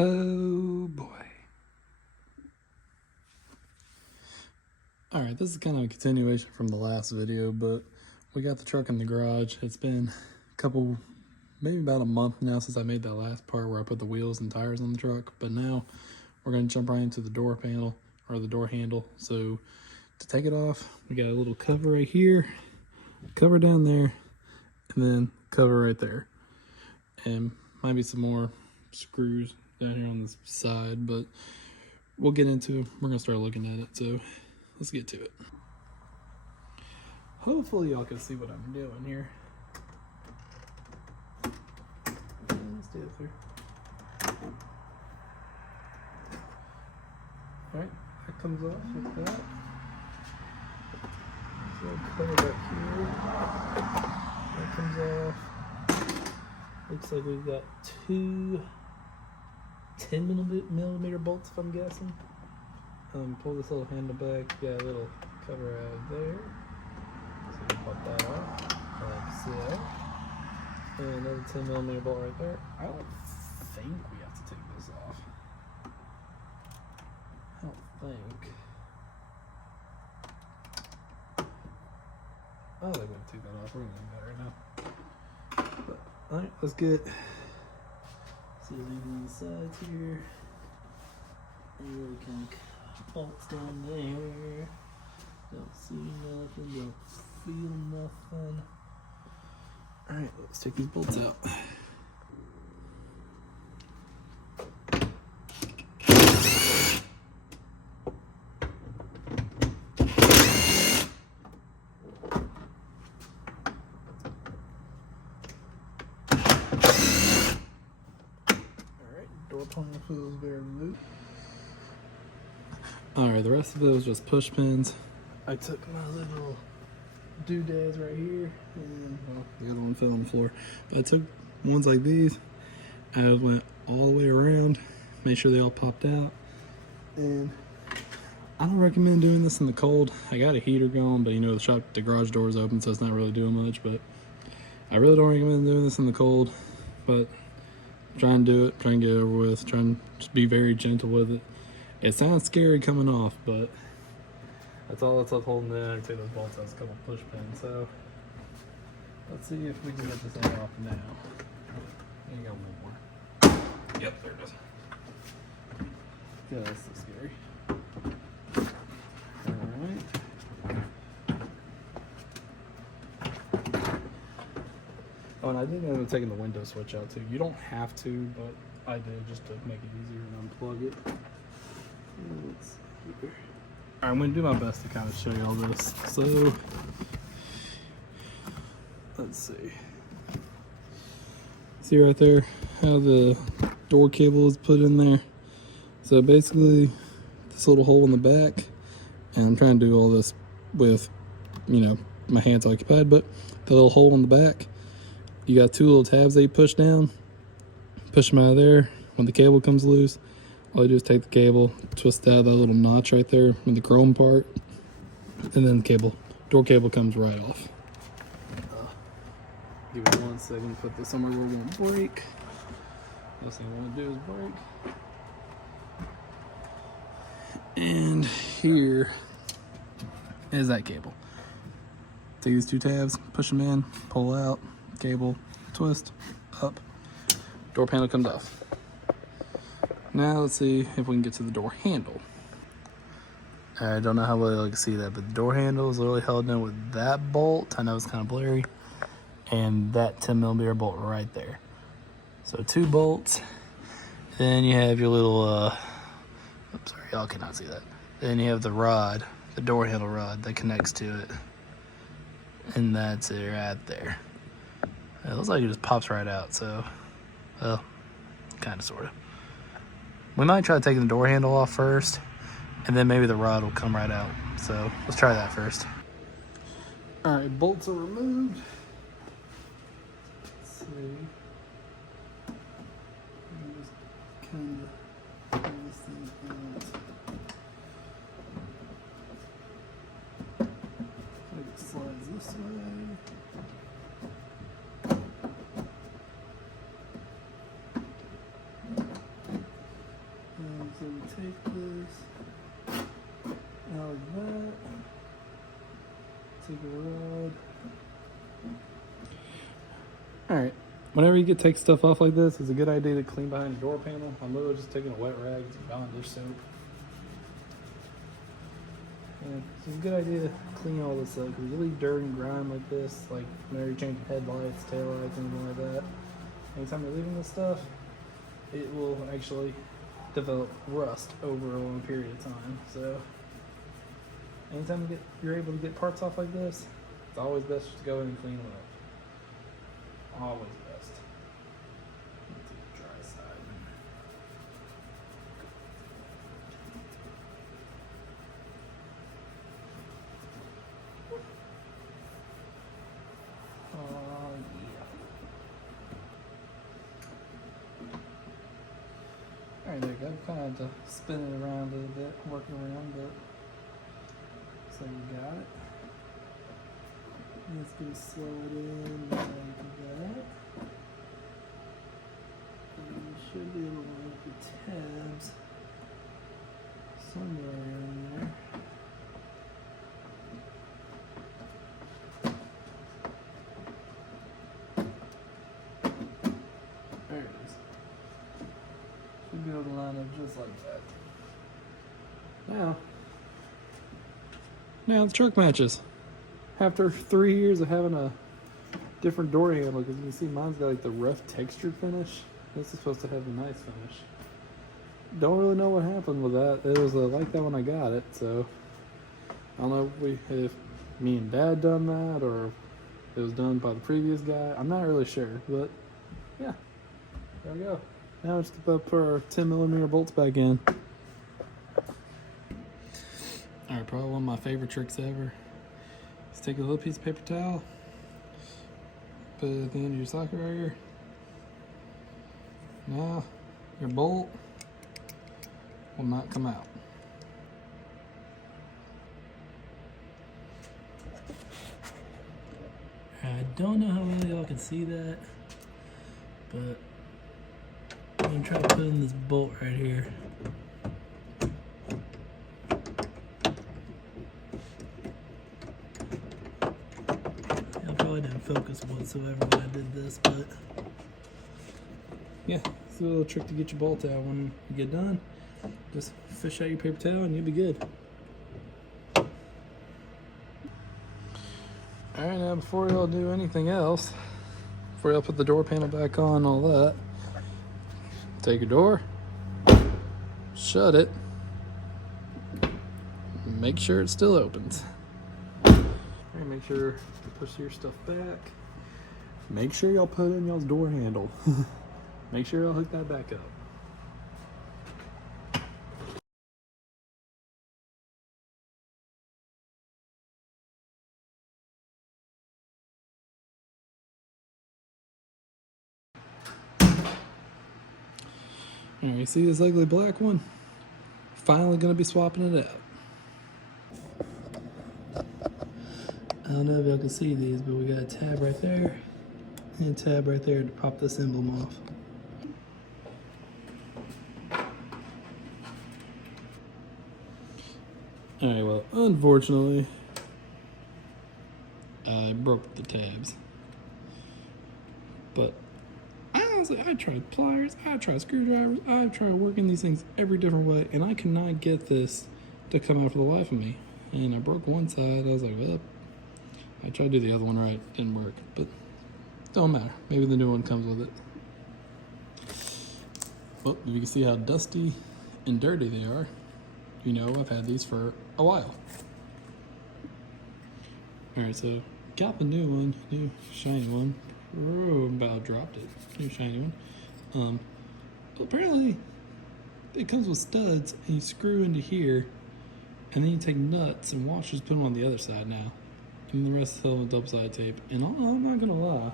Oh boy. Alright, this is kind of a continuation from the last video, but we got the truck in the garage. It's been a couple, maybe about a month now since I made that last part where I put the wheels and tires on the truck, but now we're going to jump right into the door panel, or the door handle. So to take it off, we got a little cover right here, cover down there, and then cover right there. And might be some more screws down here on this side, but we'll get into it. We're going to start looking at it, so let's get to it. Hopefully y'all can see what I'm doing here. Let's do it through. Alright, that comes off like that. So cover back here. That comes off. Looks like we've got two 10mm bolts, if I'm guessing. Pull this little handle back, got a little cover out of there. So you pop that off, like so. And another 10mm bolt right there. I don't think we have to take this off. I don't think. Oh, they're gonna take that off. We're gonna do that right now. But, alright, let's get. So leaving the sides here. And really kind of bolts down there. Don't see nothing, don't feel nothing. Alright, let's take these bolts out. Door panel feels very loose. Alright, the rest of it was just push pins. I took my little doodads right here, and well, the other one fell on the floor. But I took ones like these, I went all the way around, made sure they all popped out. And I don't recommend doing this in the cold. I got a heater going, but you know the garage door is open, so it's not really doing much. But I really don't recommend doing this in the cold. But try and do it, try and get it over with, try and just be very gentle with it. It sounds scary coming off, but that's all that's up holding it. I can take those bolts out, a couple push pins. So let's see if we can get this thing off now. I got one more. Yep, there it is. Yeah, that's so scary. Alright. Oh, and I did end up taking the window switch out too. You don't have to, but I did just to make it easier and unplug it. Let's see here. Alright, I'm going to do my best to kind of show you all this. So, let's see. See right there how the door cable is put in there. So basically, this little hole in the back, and I'm trying to do all this with, you know, my hands occupied, but the little hole in the back, you got two little tabs that you push down, push them out of there. When the cable comes loose, all you do is take the cable, twist out that little notch right there in the chrome part, and then the door cable comes right off. Give me 1 second to put this somewhere where we won't break. Last thing I want to do is break. And here is that cable. Take these two tabs, push them in, pull out, cable, twist, up, door panel comes off. Now let's see if we can get to the door handle. I don't know how well you can see that, but the door handle is literally held in with that bolt. I know it's kind of blurry. And that 10mm bolt right there. So two bolts. Then you have your little, oops, sorry, y'all cannot see that. Then you have the rod, the door handle rod that connects to it. And that's it right there. It looks like it just pops right out, so, well, kind of, sort of. We might try taking the door handle off first, and then maybe the rod will come right out. So let's try that first. All right, bolts are removed. Let's see. Just kind of pull this thing out. So it slides this way. take a ride. Alright, whenever you take stuff off like this, it's a good idea to clean behind the door panel. I'm literally just taking a wet rag, some Dawn dish soap. And it's a good idea to clean all this up, because you leave dirt and grime like this, like whenever you're changing headlights, taillights, anything like that. Anytime you're leaving this stuff, it will actually develop rust over a long period of time. So anytime you're able to get parts off like this, it's always best to go in and clean it up. Always best. Let's take the dry side. Alright, there you go. Kind of have to spin it around a little bit, working around, but so we got it. Let's get it slowed in like that. And we should be able to line up the tabs somewhere around there. There it is. Should be able to line up just like that. Now the truck matches. After 3 years of having a different door handle, because you can see mine's got like the rough textured finish. This is supposed to have a nice finish. Don't really know what happened with that. It was like that when I got it, so I don't know if me and Dad done that or if it was done by the previous guy. I'm not really sure, but yeah, there we go. Now let's put our 10mm bolts back in. Alright, probably one of my favorite tricks ever. Just take a little piece of paper towel, put it at the end of your socket right here. Now, your bolt will not come out. I don't know how well y'all can see that, but I'm gonna try to put in this bolt right here. I probably didn't focus whatsoever when I did this, but yeah, it's a little trick to get your bolt out. When you get done, just fish out your paper towel and you'll be good. Alright, now before y'all do anything else, before y'all put the door panel back on, all that, take your door, shut it, make sure it still opens. Make sure to push your stuff back. Make sure y'all put in y'all's door handle. Make sure y'all hook that back up. Alright, you see this ugly black one? Finally gonna be swapping it out. I don't know if y'all can see these, but we got a tab right there and a tab right there to pop this emblem off. Alright, well, unfortunately, I broke the tabs. But honestly, I tried pliers, I tried screwdrivers, I tried working these things every different way, and I could not get this to come out for the life of me. And I broke one side, I was like, well, I tried to do the other one right, didn't work, but don't matter. Maybe the new one comes with it. Well, you can see how dusty and dirty they are. You know, I've had these for a while. Alright, so got the new one, new shiny one. Oh, about dropped it. New shiny one. Apparently, it comes with studs, and you screw into here, and then you take nuts and washers, put them on the other side now. And the rest is with double-sided tape. And I'm not gonna lie,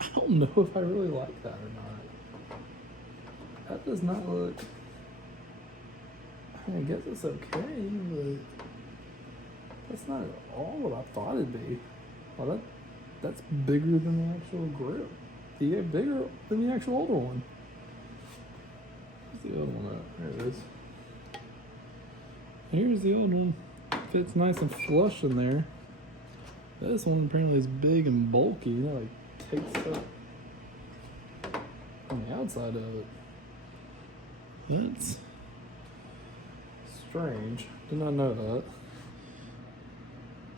I don't know if I really like that or not. That does not look, I mean, I guess it's okay, but that's not at all what I thought it'd be. Well, that's bigger than the actual grill. Yeah, bigger than the actual older one. Where's the other one at? There it is. Here's the old one. fits nice and flush in there. This one apparently is big and bulky. You know, like takes up on the outside of it. That's strange. Did not know that.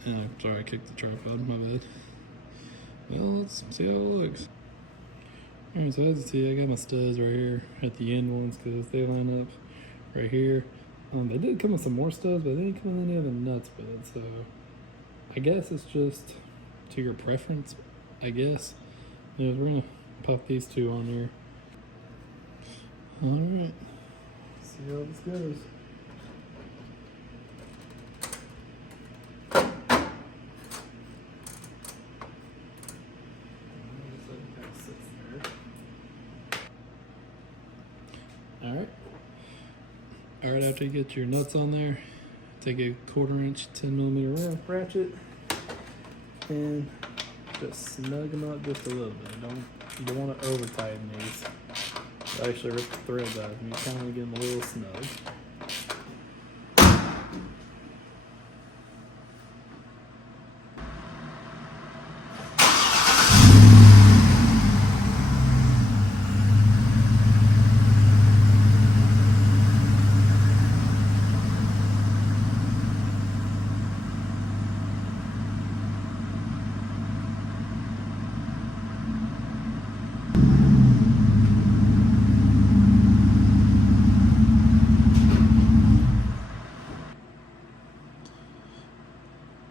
Oh, sorry, I kicked the tripod. My bad. Well, let's see how it looks. Alright, so as you see, I got my studs right here at the end ones because they line up right here. They did come with some more studs, but they didn't come with any other nuts with it, so I guess it's just to your preference, I guess. Yeah, we're gonna pop these two on here. Alright, see how this goes. Alright, after you get your nuts on there, take a 1/4 inch 10mm ratchet and just snug them up just a little bit. You don't want to over tighten these. It'll actually rip the threads out and you kind of want to get them a little snug.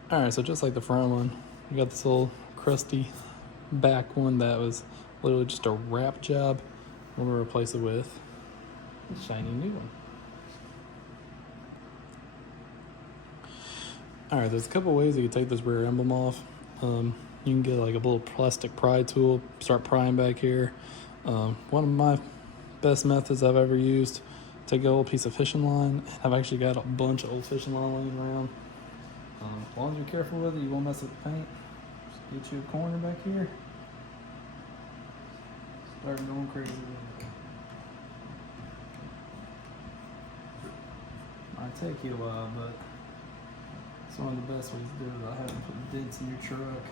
Alright, so just like the front one, we got this little crusty back one that was literally just a wrap job. We're going to replace it with a shiny new one. Alright, there's a couple ways you can take this rear emblem off. You can get like a little plastic pry tool, start prying back here. One of my best methods I've ever used, take a old piece of fishing line. I've actually got a bunch of old fishing line laying around. As long as you're careful with it, you won't mess with the paint. Just get you a corner back here. Start going crazy with it. Might take you a while, but it's one of the best ways to do it. I haven't put dents in your truck,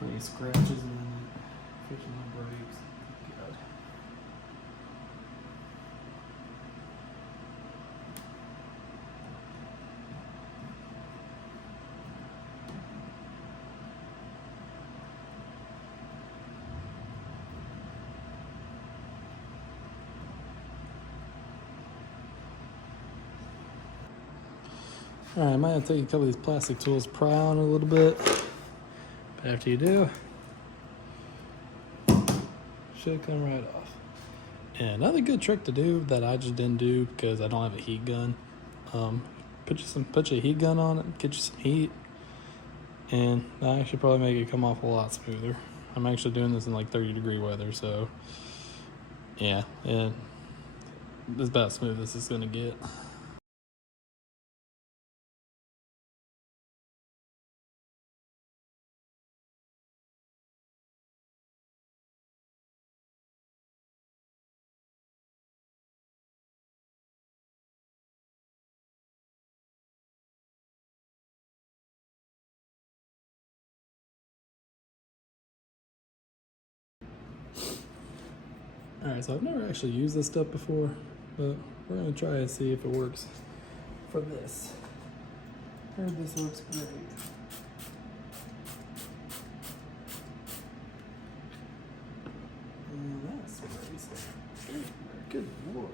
put any scratches in it, fixing my brakes. Good. Alright, I might have to take a couple of these plastic tools, pry on a little bit. But after you do, should come right off. And another good trick to do that I just didn't do because I don't have a heat gun. Put your heat gun on it, get you some heat, and that actually probably make it come off a lot smoother. I'm actually doing this in like 30-degree weather, so yeah, it's about as smooth as it's gonna get. Alright, so I've never actually used this stuff before, but we're gonna try and see if it works for this. I heard this looks great. And that's crazy. Good lord.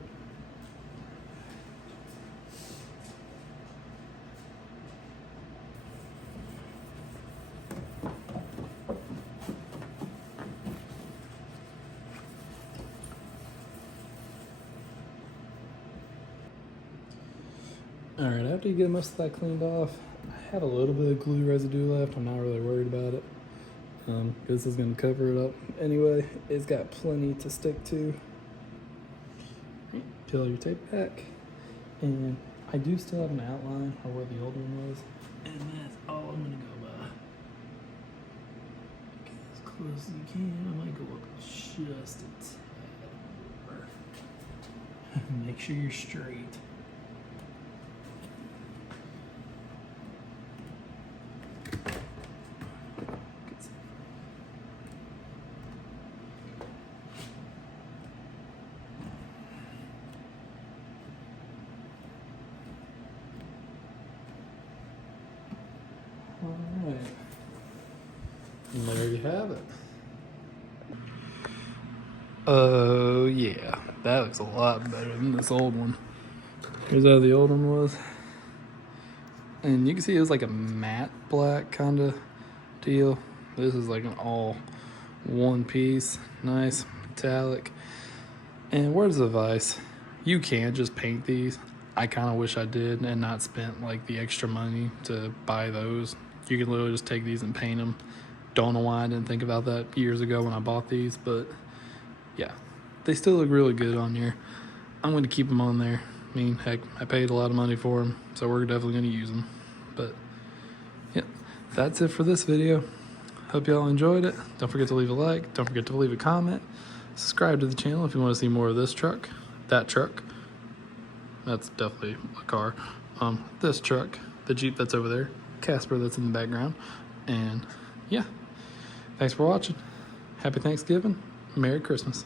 Alright, after you get most of that cleaned off, I have a little bit of glue residue left. I'm not really worried about it. This is going to cover it up anyway. It's got plenty to stick to. Peel your tape back. And I do still have an outline of where the old one was. And that's all I'm going to go by. Get as close as you can. I might go up just a tad more. Make sure you're straight. Oh, yeah. That looks a lot better than this old one. Here's how the old one was. And you can see it was like a matte black kind of deal. This is like an all one piece. Nice, metallic. And where's the advice? You can't just paint these. I kind of wish I did and not spent like the extra money to buy those. You can literally just take these and paint them. Don't know why I didn't think about that years ago when I bought these, but yeah, they still look really good on here. I'm going to keep them on there. I mean, heck, I paid a lot of money for them, so we're definitely going to use them. But yeah, that's it for this video. Hope y'all enjoyed it. Don't forget to leave a like. Don't forget to leave a comment. Subscribe to the channel if you want to see more of this truck, that truck. That's definitely a car. This truck, the Jeep that's over there, Casper that's in the background. And yeah, thanks for watching. Happy Thanksgiving. Merry Christmas.